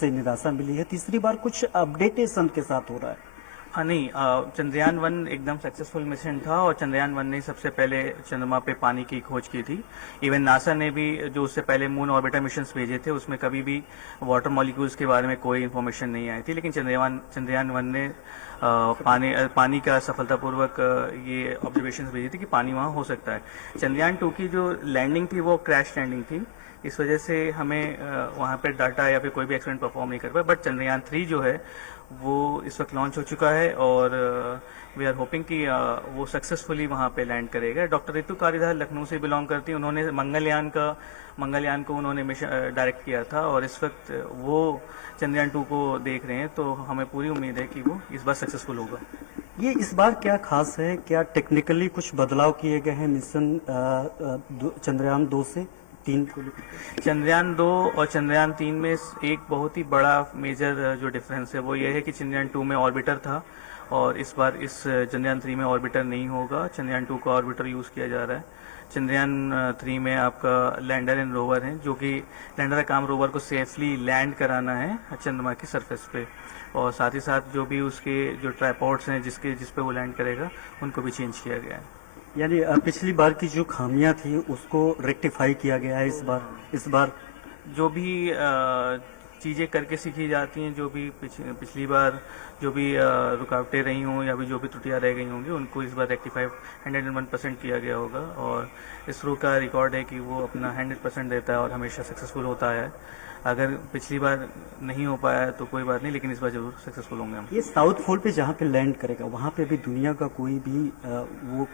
से निराशा मिली है, तीसरी बार कुछ अपडेटेशन के साथ हो रहा है। हाँ नहीं, चंद्रयान वन एकदम सक्सेसफुल मिशन था और चंद्रयान वन ने सबसे पहले चंद्रमा पे पानी की खोज की थी। इवन नासा ने भी जो उससे पहले मून ऑर्बिटर मिशंस भेजे थे उसमें कभी भी वाटर मॉलिक्यूल्स के बारे में कोई इन्फॉर्मेशन नहीं आई थी, लेकिन चंद्रयान वन ने पानी का सफलतापूर्वक ये ऑब्जर्वेशंस भेजी थी कि पानी वहाँ हो सकता है। चंद्रयान टू की जो लैंडिंग थी वो क्रैश लैंडिंग थी, इस वजह से हमें वहाँ पे डाटा या फिर कोई भी एक्सपेरिमेंट परफॉर्म नहीं कर पाए। बट चंद्रयान थ्री जो है वो इस वक्त लॉन्च हो चुका है और वी आर होपिंग कि वो सक्सेसफुली वहाँ पे लैंड करेगा। डॉक्टर रितु कारिधाल लखनऊ से बिलोंग करती हैं, उन्होंने मंगलयान को उन्होंने मिशन डायरेक्ट किया था और इस वक्त वो चंद्रयान टू को देख रहे हैं, तो हमें पूरी उम्मीद है कि वो इस बार सक्सेसफुल होगा। ये इस बार क्या खास है, क्या टेक्निकली कुछ बदलाव किए गए हैं मिशन चंद्रयान 2 से 3 को लेकर? चंद्रयान 2 और चंद्रयान 3 में एक बहुत ही बड़ा मेजर जो डिफरेंस है वो ये है कि चंद्रयान 2 में ऑर्बिटर था और इस बार इस चंद्रयान 3 में ऑर्बिटर नहीं होगा। चंद्रयान 2 का ऑर्बिटर यूज़ किया जा रहा है। चंद्रयान 3 में आपका लैंडर एंड रोवर है, जो कि लैंडर का काम रोवर को सेफली लैंड कराना है चंद्रमा की सरफेस पे, और साथ ही साथ जो भी उसके जो ट्राइपॉड्स हैं जिस पे वो लैंड करेगा उनको भी चेंज किया गया है। यानी पिछली बार की जो खामियां थी उसको रेक्टिफाई किया गया है इस बार जो भी चीज़ें करके सीखी जाती हैं, जो भी पिछली बार जो भी रुकावटें रही हों या भी जो भी त्रुटियां रह गई होंगी उनको इस बार रेक्टिफाई 101% किया गया होगा। और इसरो का रिकॉर्ड है कि वो अपना 100% देता है और हमेशा सक्सेसफुल होता है। अगर पिछली बार नहीं हो पाया तो कोई बात नहीं, लेकिन इस बार जरूर सक्सेसफुल होंगे हम। ये साउथ पोल पे जहाँ पे लैंड करेगा वहाँ पे भी दुनिया का कोई भी वो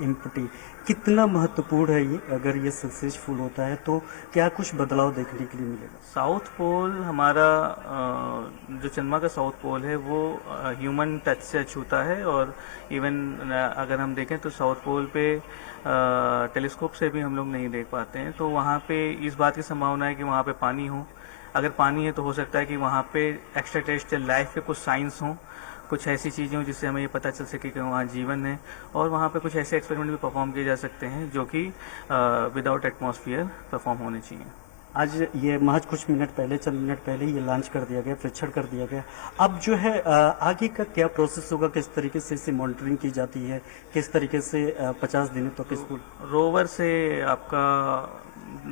इम्पटी कितना महत्वपूर्ण है, ये अगर ये सक्सेसफुल होता है तो क्या कुछ बदलाव देखने के लिए मिलेगा? साउथ पोल हमारा जो चंद्रमा का साउथ पोल है वो ह्यूमन टच से छूता है, और इवन अगर हम देखें तो साउथ पोल पे टेलीस्कोप से भी हम लोग नहीं देख पाते हैं। तो वहाँ पे इस बात की संभावना है कि वहाँ पे पानी हो। अगर पानी है तो हो सकता है कि वहाँ पे एक्स्ट्रा टेरेस्ट्रियल लाइफ के कुछ साइंस हों, कुछ ऐसी चीज़ें हों जिससे हमें ये पता चल सके कि वहाँ जीवन है, और वहाँ पे कुछ ऐसे एक्सपेरिमेंट भी परफॉर्म किए जा सकते हैं जो कि विदाउट एटमॉस्फेयर परफॉर्म होने चाहिए। आज ये महज कुछ मिनट पहले, चंद मिनट पहले ये लॉन्च कर दिया गया, परीक्षण कर दिया गया। अब जो है आगे का क्या प्रोसेस होगा, किस तरीके से इसे मॉनिटरिंग की जाती है, किस तरीके से 50 दिनों तक इसको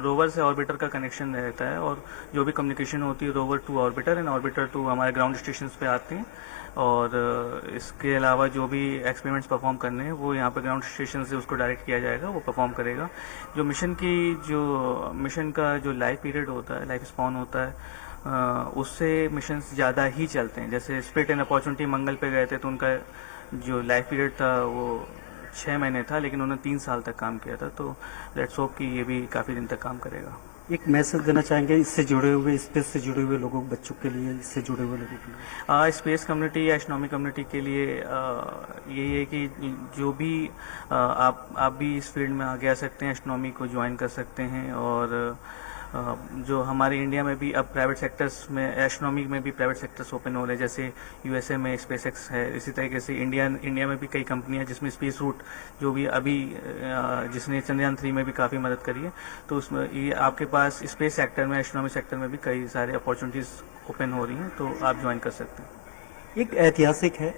रोवर से ऑर्बिटर का कनेक्शन रहता है, और जो भी कम्युनिकेशन होती है rover to orbiter and orbiter to हमारे ग्राउंड स्टेशन पे आते हैं। और इसके अलावा जो भी एक्सपेरिमेंट्स परफॉर्म करने हैं वो यहाँ पे ग्राउंड स्टेशन से उसको डायरेक्ट किया जाएगा, वो परफॉर्म करेगा। जो मिशन का जो लाइफ पीरियड होता है, लाइफ स्पॉन होता है, उससे मिशंस ज़्यादा ही चलते हैं। जैसे स्पिरिट एंड अपॉर्चुनिटी मंगल पे गए थे तो उनका जो लाइफ पीरियड था वो 6 महीने था, लेकिन उन्होंने 3 साल तक काम किया था। तो लेट्स होप कि ये भी काफ़ी दिन तक काम करेगा। एक मैसेज देना चाहेंगे इससे जुड़े हुए, स्पेस से जुड़े हुए लोगों, बच्चों के लिए, इससे जुड़े हुए लोगों के लिए? स्पेस कम्युनिटी या एस्ट्रोनॉमी कम्युनिटी के लिए यही है कि जो भी आप भी इस फील्ड में आगे आ सकते हैं, एस्ट्रोनॉमी को ज्वाइन कर सकते हैं। और जो हमारे इंडिया में भी अब प्राइवेट सेक्टर्स में एस्ट्रोनॉमी में भी प्राइवेट सेक्टर्स ओपन हो रहे हैं, जैसे यूएसए में स्पेसएक्स है, इसी तरीके से इंडिया में भी कई कंपनियां जिसमें स्पेस रूट जो भी अभी जिसने चंद्रयान 3 में भी काफ़ी मदद करी है, तो उसमें ये आपके पास स्पेस सेक्टर में, एस्ट्रोनॉमी सेक्टर में भी कई सारे अपॉर्चुनिटीज़ ओपन हो रही हैं, तो आप ज्वाइन कर सकते हैं। एक ऐतिहासिक है,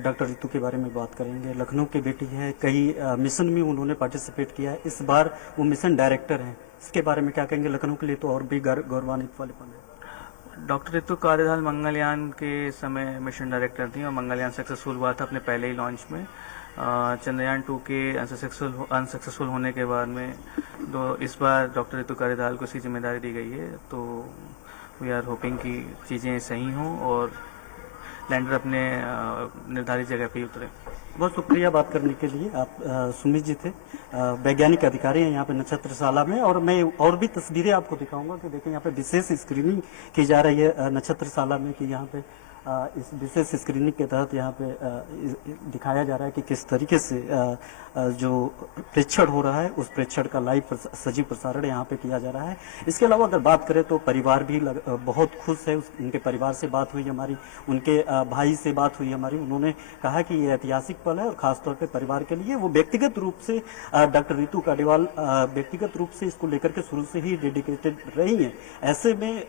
डॉक्टर रितु के बारे में बात करेंगे। लखनऊ की बेटी है, कई मिशन में उन्होंने पार्टिसिपेट किया है, इस बार वो मिशन डायरेक्टर हैं। इसके बारे में क्या कहेंगे? लखनऊ के लिए तो और भी गौरवान्वित वाले पल है। डॉक्टर रितु कारिधाल मंगलयान के समय मिशन डायरेक्टर थी और मंगलयान सक्सेसफुल हुआ था अपने पहले ही लॉन्च में। चंद्रयान 2 के अनसक्सेसफुल होने के बाद में तो इस बार डॉक्टर रितु कारिधाल को इसकी जिम्मेदारी दी गई है। तो वी आर होपिंग कि चीज़ें सही हों और लैंडर अपने निर्धारित जगह पे उतरे। बहुत शुक्रिया बात करने के लिए। आप सुमित जी थे, वैज्ञानिक अधिकारी हैं यहाँ पे नक्षत्रशाला में, और मैं और भी तस्वीरें आपको दिखाऊंगा कि देखें यहाँ पे विशेष स्क्रीनिंग की जा रही है नक्षत्रशाला में, कि यहाँ पे इस विशेष स्क्रीनिंग के तहत यहाँ पे दिखाया जा रहा है कि किस तरीके से जो प्रेक्षण हो रहा है उस प्रेक्षण का लाइव सजीव प्रसारण यहाँ पे किया जा रहा है। इसके अलावा अगर बात करें तो परिवार भी बहुत खुश है। उनके परिवार से बात हुई हमारी, उनके भाई से बात हुई हमारी, उन्होंने कहा कि ये ऐतिहासिक पल है और खासतौर पे परिवार के लिए। वो व्यक्तिगत रूप से डॉक्टर रितु कांडीवाल व्यक्तिगत रूप से इसको लेकर के शुरू से ही डेडिकेटेड रही हैं। ऐसे में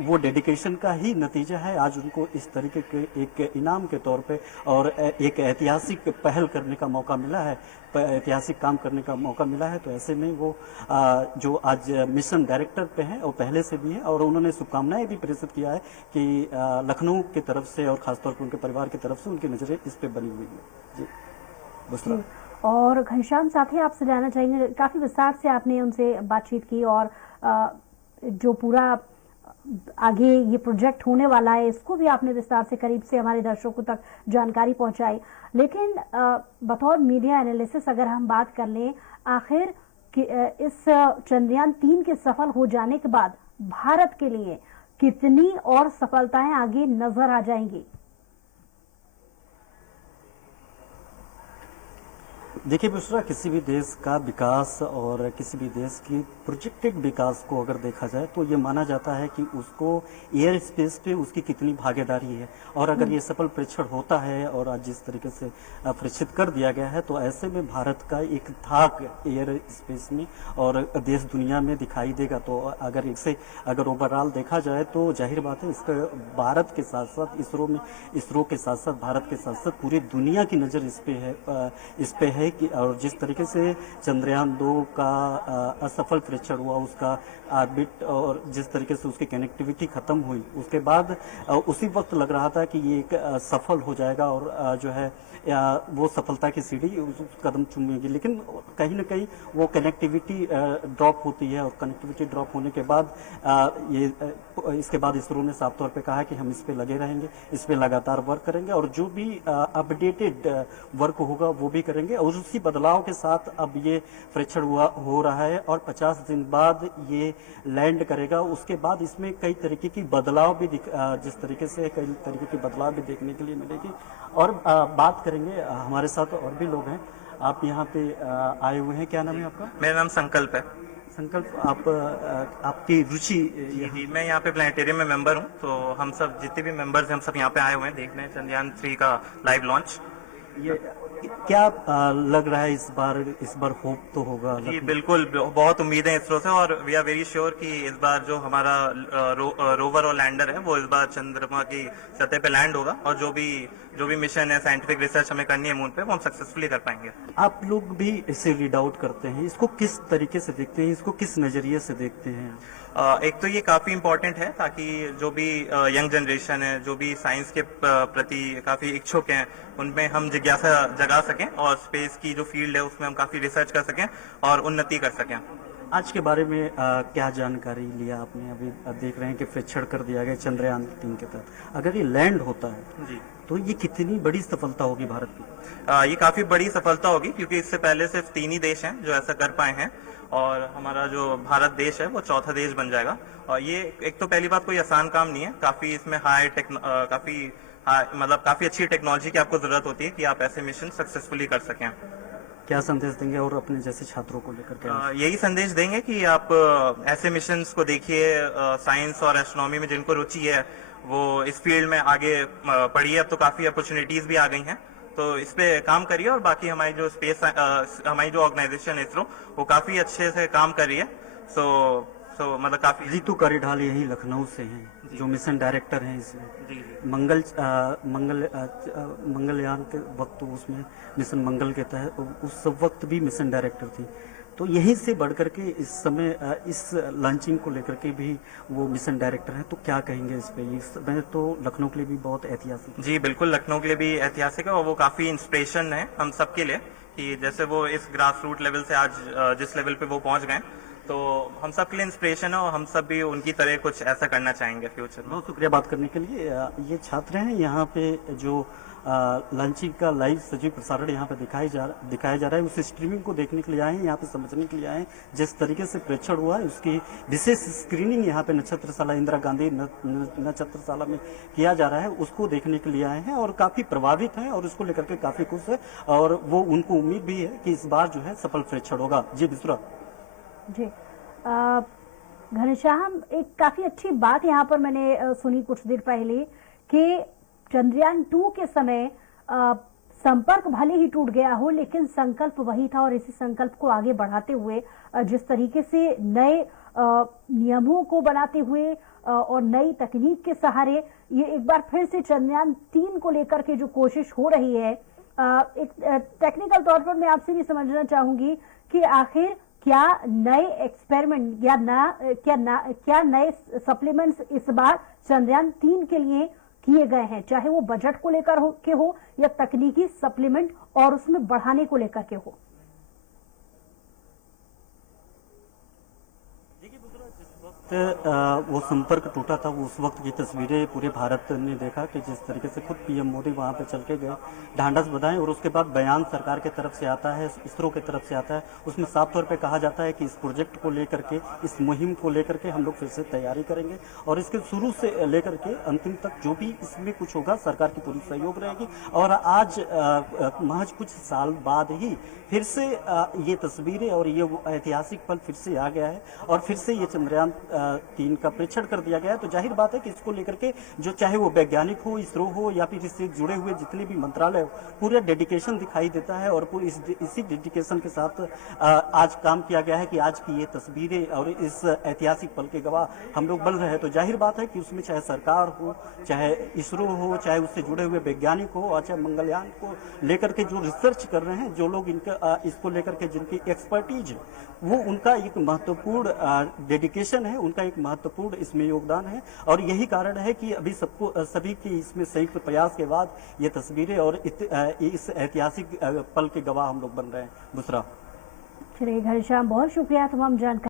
वो डेडिकेशन का ही नतीजा है आज उनको इस तरीके के एक इनाम के तौर पे और एक ऐतिहासिक पहल करने का मौका मिला है, ऐतिहासिक काम करने का मौका मिला है। तो ऐसे में वो जो आज मिशन डायरेक्टर पे हैं और पहले से भी है, और उन्होंने शुभकामनाएं भी प्रेषित किया है कि लखनऊ की तरफ से और खासतौर पर उनके परिवार की तरफ से उनकी नजरें इस पे बनी हुई है। जी बुसरा। और घनश्याम साथी आपसे जानना चाहेंगे, काफी विस्तार से आपने उनसे बातचीत की और जो पूरा आगे ये प्रोजेक्ट होने वाला है इसको भी आपने विस्तार से करीब से हमारे दर्शकों तक जानकारी पहुंचाई। लेकिन बतौर मीडिया एनालिसिस अगर हम बात कर लें, आखिर इस चंद्रयान 3 के सफल हो जाने के बाद भारत के लिए कितनी और सफलताएं आगे नजर आ जाएंगी? देखिए बुशरा, किसी भी देश का विकास और किसी भी देश की प्रोजेक्टेड विकास को अगर देखा जाए तो ये माना जाता है कि उसको एयर स्पेस पे उसकी कितनी भागीदारी है। और अगर ये सफल प्रेक्षण होता है और आज जिस तरीके से प्रेक्षित कर दिया गया है तो ऐसे में भारत का एक धाक एयर स्पेस में और देश दुनिया में दिखाई देगा। तो अगर इसे अगर ओवरऑल देखा जाए तो जाहिर बात है इसका भारत के साथ साथ इसरो के साथ साथ भारत के साथ साथ पूरी दुनिया की नज़र इस पे है कि और जिस तरीके से चंद्रयान 2 का असफल प्रेक्षण हुआ, उसका ऑर्बिट और जिस तरीके से उसकी कनेक्टिविटी खत्म हुई, उसके बाद उसी वक्त लग रहा था कि ये एक सफल हो जाएगा और जो है वो सफलता की सीढ़ी उस कदम चूमेगी। लेकिन कहीं ना कहीं वो कनेक्टिविटी ड्रॉप होती है और कनेक्टिविटी ड्रॉप होने के बाद इसके बाद इसरो ने साफ तौर पे कहा कि हम इस पे लगे रहेंगे, इस पे लगातार वर्क करेंगे और जो भी अपडेटेड वर्क होगा वो भी करेंगे। और उसी बदलाव के साथ अब ये प्रेक्षण हो रहा है और 50 दिन बाद ये लैंड करेगा। उसके बाद इसमें कई तरीके की बदलाव भी जिस तरीके से कई तरीके की बदलाव भी देखने के लिए मिलेगी। और बात करेंगे, हमारे साथ और भी लोग हैं। आप यहाँ पे आए हुए हैं, क्या नाम है आपका? मेरा नाम संकल्प है। संकल्प, आपकी रुचि? जी, मैं यहाँ पे प्लानिटेरियम में मेंबर हूँ। तो हम सब जितने भी मेंबर्स हैं हम सब यहाँ पे आए हुए हैं देखने चंद्रयान 3 का लाइव लॉन्च। ये क्या लग रहा है इस बार होप तो होगा? जी बिल्कुल, बहुत उम्मीद है इसरो से और वी आर वेरी श्योर कि इस बार जो हमारा रोवर और लैंडर है वो इस बार चंद्रमा की सतह पे लैंड होगा और जो भी मिशन है, साइंटिफिक रिसर्च हमें करनी है मून पे, वो हम सक्सेसफुली कर पाएंगे। आप लोग भी इसे रीड आउट करते हैं, इसको किस तरीके से देखते हैं, इसको किस नजरिए से देखते हैं? एक तो ये काफी इम्पोर्टेंट है ताकि जो भी यंग जनरेशन है, जो भी साइंस के प्रति काफी इच्छुक हैं, उनमें हम जिज्ञासा जगा सकें और स्पेस की जो फील्ड है उसमें हम काफी रिसर्च कर सकें और उन्नति कर सकें। आज के बारे में क्या जानकारी लिया आपने? अभी देख रहे हैं कि प्रेक्षण कर दिया गया चंद्रयान 3 के तहत। अगर ये लैंड होता है जी तो ये कितनी बड़ी सफलता होगी भारत की? ये काफी बड़ी सफलता होगी क्योंकि इससे पहले सिर्फ 3 ही देश हैं जो ऐसा कर पाए हैं और हमारा जो भारत देश है वो चौथा देश बन जाएगा। और ये एक तो पहली बात कोई आसान काम नहीं है, काफी इसमें काफी अच्छी टेक्नोलॉजी की आपको जरूरत होती है कि आप ऐसे मिशन सक्सेसफुली कर सकें। क्या संदेश देंगे और अपने जैसे छात्रों को लेकर के? यही संदेश देंगे कि आप ऐसे मिशंस को देखिए, साइंस और एस्ट्रोनॉमी में जिनको रुचि है वो इस फील्ड में आगे पढ़िए। अब तो काफी अपॉर्चुनिटीज भी आ गई हैं, तो इस पे काम करिए। और बाकी हमारी जो ऑर्गेनाइजेशन है इसरो, वो काफी अच्छे से काम कर रही है। सो मतलब काफी। रितु कांडीवाल यही लखनऊ से हैं जो मिशन डायरेक्टर हैं इसमें। जी जी मंगलयान के वक्त उसमें मिशन मंगल के तहत उस वक्त भी मिशन डायरेक्टर थी। तो यहीं से बढ़कर के इस समय इस लॉन्चिंग को लेकर के भी वो मिशन डायरेक्टर हैं। तो क्या कहेंगे इस पे? इस समय तो लखनऊ के लिए भी बहुत ऐतिहासिक। जी बिल्कुल, लखनऊ के लिए भी ऐतिहासिक है और वो काफी इंस्पिरेशन है हम सब के लिए कि जैसे वो इस ग्रास रूट लेवल से आज जिस लेवल पे वो पहुंच गए। तो हम सब के लिए इंस्पिरेशन है और हम सब भी उनकी तरह कुछ ऐसा करना चाहेंगे फ्यूचर में। बहुत शुक्रिया बात करने के लिए। ये छात्र हैं यहाँ पे जो लंचिंग का लाइव सजीव प्रसारण यहाँ पे दिखाया जा रहा है, उस स्ट्रीमिंग को देखने के लिए आए हैं, यहाँ पे समझने के लिए आए हैं। जिस तरीके से प्रेक्षण हुआ है उसकी विशेष स्क्रीनिंग यहाँ पे नक्षत्रशाला इंदिरा गांधी नक्षत्रशाला में किया जा रहा है, उसको देखने के लिए आए हैं और काफी प्रभावित हैं और उसको लेकर के काफी खुश है और वो उनको उम्मीद भी है कि इस बार जो है सफल प्रेक्षण होगा। जी बिस्रा जी घनश्याम, एक काफी अच्छी बात यहाँ पर मैंने सुनी कुछ देर पहले कि चंद्रयान 2 के समय संपर्क भले ही टूट गया हो लेकिन संकल्प वही था और इसी संकल्प को आगे बढ़ाते हुए जिस तरीके से नए नियमों को बनाते हुए और नई तकनीक के सहारे ये एक बार फिर से चंद्रयान 3 को लेकर के जो कोशिश हो रही है, एक टेक्निकल तौर पर मैं आपसे भी समझना चाहूंगी कि आखिर क्या नए एक्सपेरिमेंट क्या नए सप्लीमेंट्स इस बार चंद्रयान 3 के लिए किए गए हैं, चाहे वो बजट को लेकर हो या तकनीकी सप्लीमेंट और उसमें बढ़ाने को लेकर के हो। वो संपर्क टूटा था, वो उस वक्त की तस्वीरें पूरे भारत ने देखा कि जिस तरीके से खुद पीएम मोदी वहां पे चल के गए, ढांढस बधाएं और उसके बाद बयान सरकार की तरफ से आता है, इसरो की तरफ से आता है, उसमें साफ तौर पे कहा जाता है कि इस प्रोजेक्ट को लेकर के, इस मुहिम को लेकर के हम लोग फिर से तैयारी करेंगे और इसके शुरू से लेकर के अंतिम तक जो भी इसमें कुछ होगा सरकार की पूरी सहयोग रहेगी। और आज महज कुछ साल बाद ही फिर से ये तस्वीरें और ये ऐतिहासिक पल फिर से आ गया है और फिर से ये चंद्रयान 3 का परीक्षण कर दिया गया है। तो जाहिर बात है कि इसको लेकर के जो चाहे वो वैज्ञानिक हो, इसरो हो या फिर इससे जुड़े हुए जितने भी मंत्रालय हो, पूरा डेडिकेशन दिखाई देता है और पूरी इसी डेडिकेशन के साथ आज काम किया गया है कि आज की ये तस्वीरें और इस ऐतिहासिक पल के गवाह हम लोग बन रहे हैं। तो जाहिर बात है कि उसमें चाहे सरकार हो, चाहे इसरो हो, चाहे उससे जुड़े हुए वैज्ञानिक हो और चाहे मंगलयान को लेकर के जो रिसर्च कर रहे हैं, जो लोग इनका इसको लेकर के जिनकी एक्सपर्टीज है, वो उनका एक महत्वपूर्ण डेडिकेशन है, उनका एक महत्वपूर्ण इसमें योगदान है और यही कारण है कि अभी सभी की इसमें संयुक्त प्रयास के बाद ये तस्वीरें और इस ऐतिहासिक पल के गवाह हम लोग बन रहे हैं। दूसरा चलिए घनश्याम, बहुत शुक्रिया तमाम जानकारी